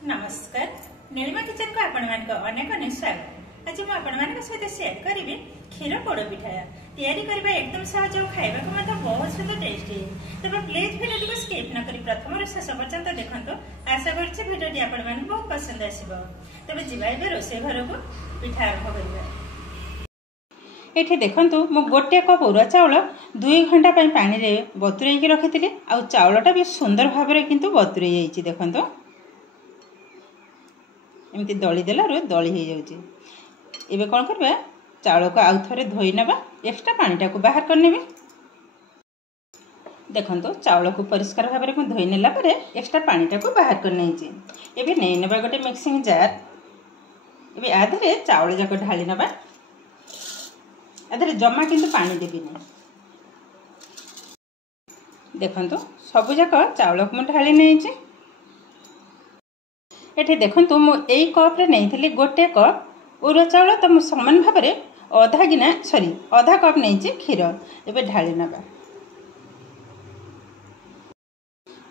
नमस्कार नीलिमा किचन को अनेक अनेक स्वागत। आज मुझे सहित शेयर करी क्षीर पोड़ पिठा तैयारी करने एकदम सहज और खाइबा बहुत सुंदर टेस्टी। तब प्लीज भिडियो को स्किप न करी प्रथम शेष पर्यंत देखो। आशा कर भिडियो आपण बहुत पसंद आसो। तब जाइए रोषे घर को पिठा आरंभ करवा। ये देखु मु गोटे कप उरुआ चाउल 2 घंटा पानी बतुरे रखी आ चाउलटा भी सुंदर भाव में किंतु बतुरे जाइए। देखो एमती दली देलु दली हो जाऊँगी। एबे कौन करबा चाउल को आउ थे धोई नवा एक्स्ट्रा पानीटा को बाहर करने। देखो चाउल को परिष्कार भाव में धोई नेला परे एक्स्ट्रा पानीटा को बाहर कर नहीं। एबे नहीं नवा गोटे मिक्सिंग जार। एबे आधे चाउल जाक ढाली नवा। आधे जमा किंतु पानी देविनी। देखो सबु जाक चाउल को मुझे ढाली नहीं। ये देखु मुझे कप नहीं गोटे कप उरुआ चाउल तो मुझे समान भाव में अधा गिना अधा कप नहीं क्षीर एबे ढाली नवा।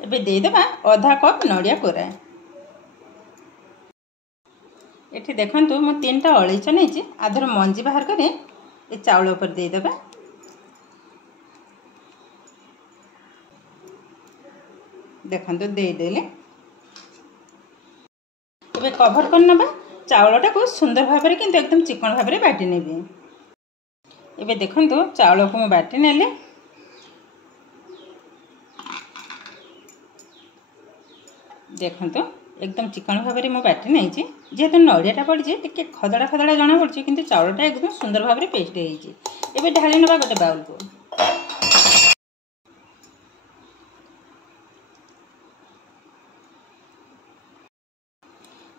एबे देदेबा अधा कप नड़िया कोरा। ये देखु मुझे 3टा अलैच नहीं आधर मंजी बाहर कर चाउल उपर देदेबा। देखो देदेले एबे कभर कर नबा चाउलटा को सुंदर भाव में किंतु एकदम चिकन भाव में बाटी नेबे। एबे देखंतु चाउल को मु बाटी नेले। देखंतु एकदम चिकन भाव में मु बाटी नहीं जेहेतु नड़ियाटा पड़ी टिके खदड़ा खदड़ा जना पड़ी किंतु चाउलटा एकदम सुंदर भाव में पेस्ट होइछि। एबे ढाली नबा गोटे बाउल को।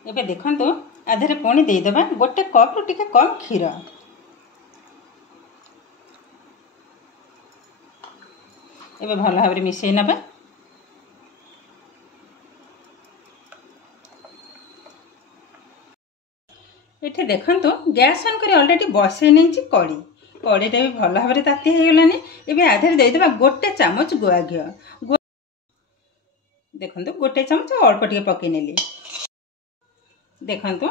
एबे देखंतु आधे पुणी देदेबा गोटे कप रु टिके कम क्षीर। एबे भल भाव में मिसई नबा। ये देखंतु गैस ऑन कर ऑलरेडी बसई नहीं कड़ी कड़ीटा भी भल भाव में ताती हो गलानी। एबे आधे देदेबा गोटे चामच गुआ घी। देखंतु गोटे चामच अल्प टिके पकई नेली। देखंतु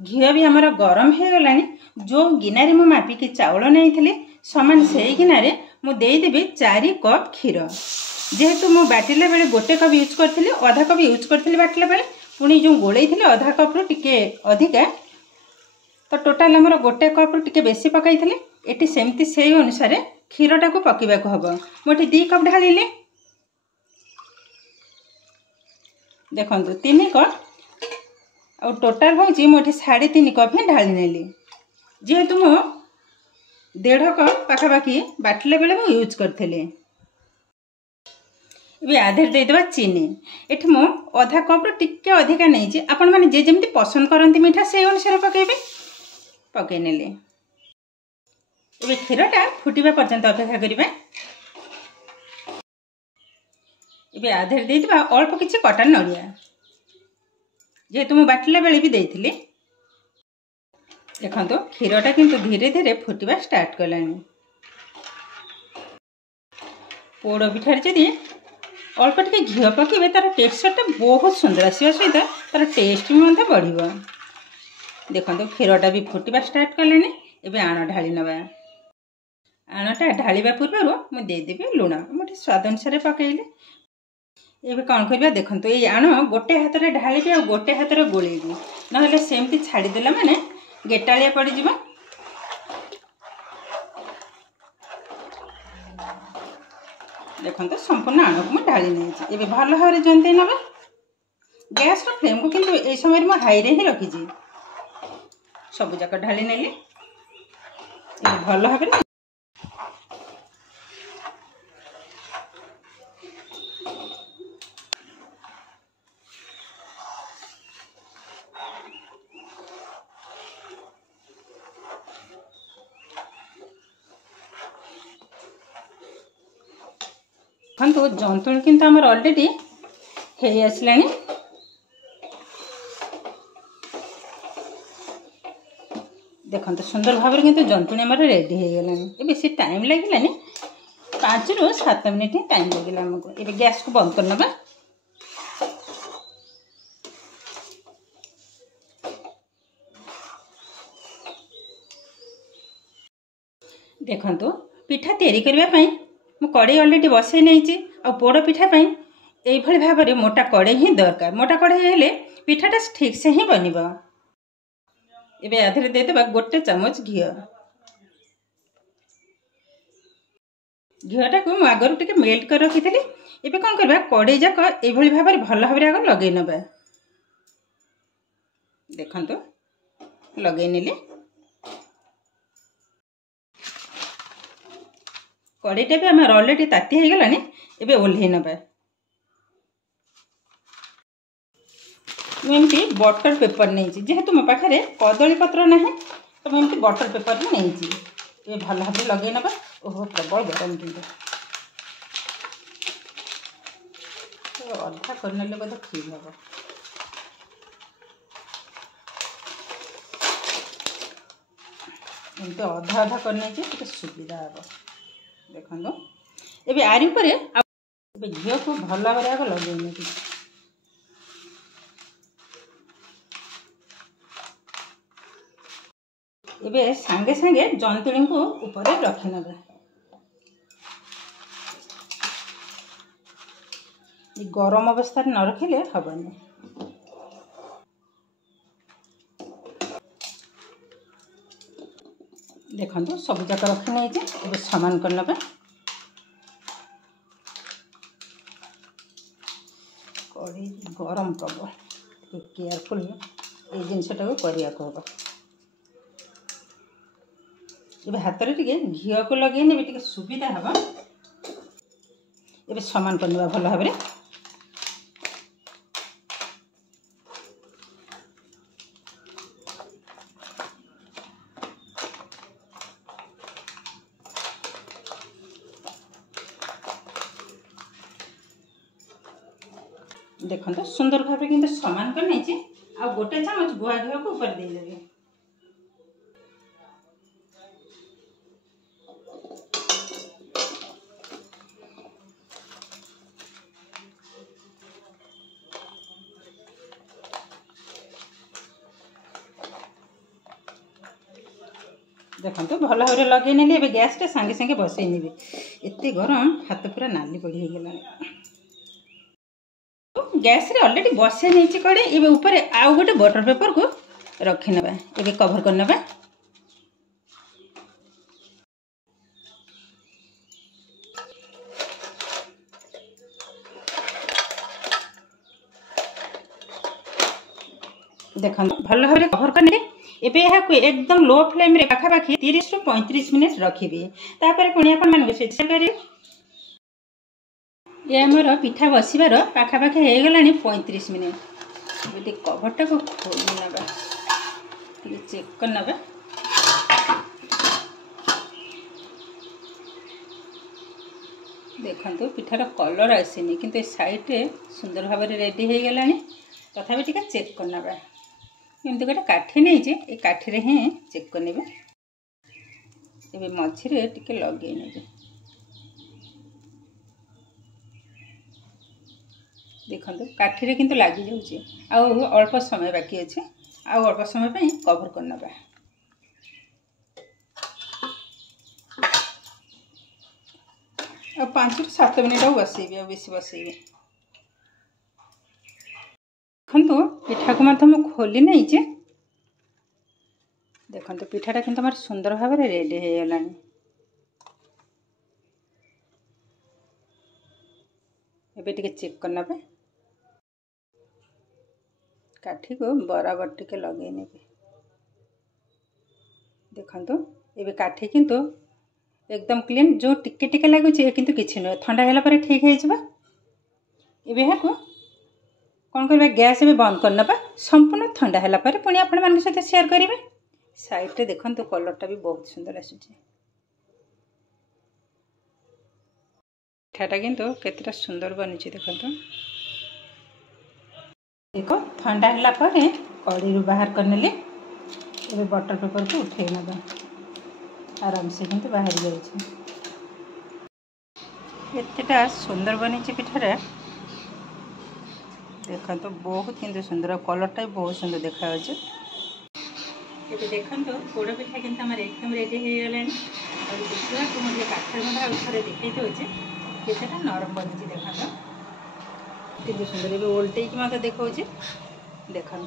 घी भी हमारा गरम हो गलानी। जो गिनारे मु मापिकी चाउल नहीं समान से गिनारे मु देदेबी 4 कप क्षीर। जेहेतु मु बाटिला बेले गोटे कप यूज करथिली आधा कप यूज करथिली बाटिला बेले पुणी जो गोलई थिले आधा कप रु टिके अधिका तो टोटाल हमर गोटे कप रु टिके बेसी पकाई थिले। एटी सेमती सेही अनुसार क्षीरटा को पकेबा को हबो। मोठी 2 कप ढालिले। देखंतु 3 कप और टोटाल हूँ मुझे 3.5 कप ही ढाली नेली। जेहेतु मु 1.5 कप पाखापाखि बाटिले बेले मु यूज करथिले। ये आधे देदेबा चीनी। एठी मु आधा कप रो टिके अधिका नहीं आपण माने जे जेमती पसंद करंती मीठा से अनुसार पकेबे। पके नेले। ये क्षीरटा फुटिबा पर्यंत अपेक्षा करिबा। ये आधे देदेबा अल्प किछि कटा नड़िया जेहेतु मु बाटिला बेले भी देइथिली। देखंतु क्षीरटा किंतु धीरे धीरे फुटिबा स्टार्ट कलानी। पोड़ पिठार जदि अल्प टिके घी पकेबे तार टेक्सचरटा बहुत सुंदर आसीबा सहित तार टेस्ट भी मते बढ़िबो। देखंतु क्षीरटा भी फुटिबा स्टार्ट कलानी। एबे आण ढाली नबा। आणटा ढालिबा पूर्व मु देदेबी लुण मोटे स्वाद अनुसार पकेइले। एबे कौन करबा देखंतु ये आण गोटे हाथ रे ढालिबी आ गोटे हाथ रे गोलेबी नहले सेमती छाड़ी देला माने गेटालिया पड़ी जिवो। देखंतु संपूर्ण आण को ढाली नै छी। एबे भल भाव रे जंतै नबा। गैस रो फ्लेम को किंतु ए समय म हाई रे ही रखी छी। सब जाक ढाली नेली। एबे भल भाव रे देखो जंतुणी किंतु आमर ऑलरेडी हे आसलानी। देखो सुंदर भाव में किंतु जंतुणी आमर रेडी हो गलानी। बेसी टाइम लगिलानी 5 ରୁ 7 मिनिट ही टाइम लगे आमको। ये गैस को बंद करना। देखंतु पिठा तैयारी करने मु कड़े अलरेडी बसई नहीं आ पोड़ पिठा ये भाव में मोटा कड़े ही दरकार। मोटा कड़े हेले पिठाटा ठीक से ही बन। एबे आधे देदेबा गोटे चामच घी। घीटा को आगर टे मेल्ट कर रखी थी। एबे कौन करबा कड़े जाक ये भाव में भल भाव आग लगे नबा। देखंतु लगे नेले कड़ेटा भी आम अलरेडी ताती हो गलानी। एबे ओल्हे नबा। मुझे बटर पेपर नहीं जेहेतु मो पाखे कदली पत्र ना तो मुझे बटर पेपर भी नहीं ये भल भाव लगे नबा। ओहो प्रबल गरम कि अधा करने बोधे ठीक हम। एमती अधा अधा करने सुविधा हम। देखो ये आरी घी को भल भाव आग लगे एबे सांगे सांगे जंतुणी को ऊपर रखी नबे। गरम अवस्था न रखिले हबनी। देखो सब जाक रखी नहीं सामान कर नबे। कड़ी गरम प्रबल केयरफुल ये जिनटा को करने को हम। ये हाथ में टे घी को लगे टे सुविधा हम। ये सामान करने भल भाव में। देखो सुंदर भाव में सामान कर नहीं आ गोटे चामच गुआ घी को ऊपर देदेवे। देखो भल भाव लगे ने गैस सांगे सांगे बसई ने एत गरम हाथ पूरा नाली पड़ी गला। गैस रे ऑलरेडी बसई नहीं कड़े ये ऊपर आउ गोटे बटर पेपर को रखी नबा। ये कवर कर नबा। देखो भल भाव कवर कर एबे को एकदम लो फ्लेम रे पाखापाखि 30 रु 35 मिनिट रखिबे। तापर पुणी आपण मान शेयर करिवे। ये हमर पिठा बसिबार पाखापाखि हो गलानी 35 मिनिट। ये कवरटा को खोली नबा चेक कर नबा। देखो पिठार कलर आसीनी किंतु साइड सुंदर भाव रेडी हो गलानी। तथापि टिके चेक कर नबा। एमती गोटे काठी नहीं ये काठी रे ही चेक करने। ये मझे टिके लगे ने देखो काठी रे किंतु लगी जाउची। आउ अल्प समय बाकी अच्छे आउ अल्प समय पे कवर कर नबा। आ 5 रु 7 मिनिट बसैबे बेसी बसैबे। देखो पिठा को मत मु खोली नहीं जे। देखो पिठाटा किंतु हमारे सुंदर भाव में रेडी हो गलानी। एबे टिके चेक करना पे काठी को बराबर टिके लगे ने। देखो एबे काठी किंतु एकदम क्लीन जो टिके टिके लगुचे किंतु किछि न ठंडा होला पर ठीक हो जिबा। एबे को कौन करबा गैस में बंद करना संपूर्ण ठंडा है पुणी आपण मान सहित शेयर करेंगे। साइड रे देखो तो कलरटा भी बहुत सुंदर आसूचे। पिठाटा किंतु केतटा सुंदर बनी देखो। देखो ठंडा है कड़ी रू बाहर कर नेले। ये बटर पेपर को उठे ना आराम से किंतु बाहर जाए। एतटा सुंदर बनी पिठाटा देखो तो बहुत किंतु सुंदर कलरटा भी बहुत सुंदर देखा। ये देखो पोड़ पिठा कि एकदम रेडी हो गला और देखा मुझे पाखे थे देखते केतेटा नरम बनी देखो कि सुंदर ए ओल्टे मत देखा देखो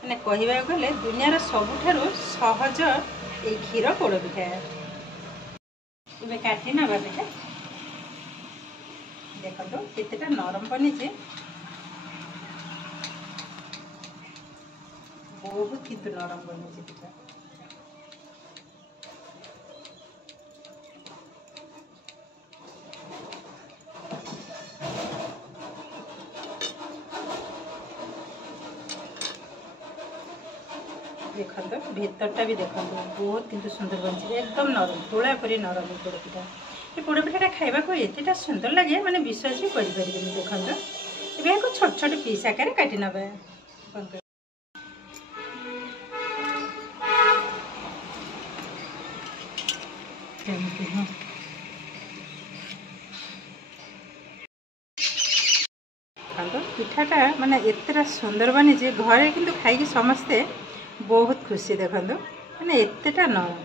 मैंने कहवा गले दुनियार सबुठारु सहज ये क्षीर पोड़ पिठा ये काटी ना पिठा देखो केतेटा नरम बनी बहुत किंतु नरम बनी पिठा देखो भीतरटा भी देखो बहुत किंतु सुंदर बनी एकदम नरम तोड़ा परी नरम पोड़ पिठा ये पोड़ पिठाटा खाइबा को एतेटा सुंदर लगे माने विश्वास भी करि परिबेनि देखो एबे को छोट छोट पीस आकार काटी नबे पिठाटा माने एतेटा सुंदर बनी जे घरे किंतु खाई समस्ते बहुत खुशी देखो मैंने एतेटा नरम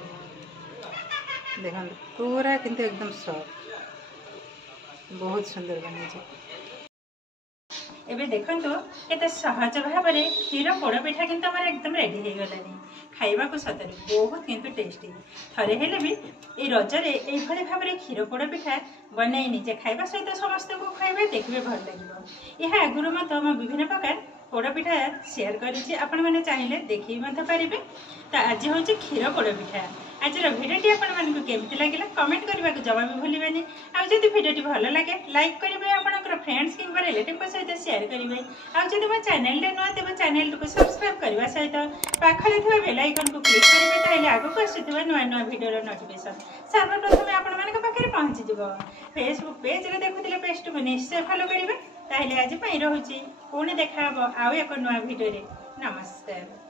देखो पूरा किंतु एकदम सॉफ्ट बहुत सुंदर बनी एबे देखो केते सहज भाव में क्षीर पोड़ पिठा किंतु हमर एकदम रेडी हो गलानी खाइबा को सतरे बहुत किंतु टेस्टी थरे हेले भी ए रजरे ए भले भाव में क्षीर पोड़ पिठा बनई निजे खाइबा सहित समस्त को खाइबे देखबे भल लागिबो यह आगुरु मत हम विभिन्न प्रकार पोड़ पिठा शेयर करिछि आपण माने चाहिए देखि मत पारिबे तो आज हूँ क्षीर पोड़ पिठा आज भिडियोटी आपको केमती लगे कमेंट करने को जमा भी भूलें आज भिडियोटी भल लगे लाइक करेंगे आपंकर फ्रेंड्स कि रिलेटिव सहित शेयर करेंगे आज मो चैनल नुआ तेज चैनल को सब्सक्राइब करने सहित पाखे बेल आइकन को क्लिक करेंगे आगक आसुवा नुआ नुआ भिडियो नोटिफिकेशन सर्वप्रथम आपंखे पहुँचीज फेसबुक पेज देखुले पेज को निश्चय फॉलो करेंगे ताहले आज रोचे पुणी देखा आउ एक नुआ भिडियो नमस्कार।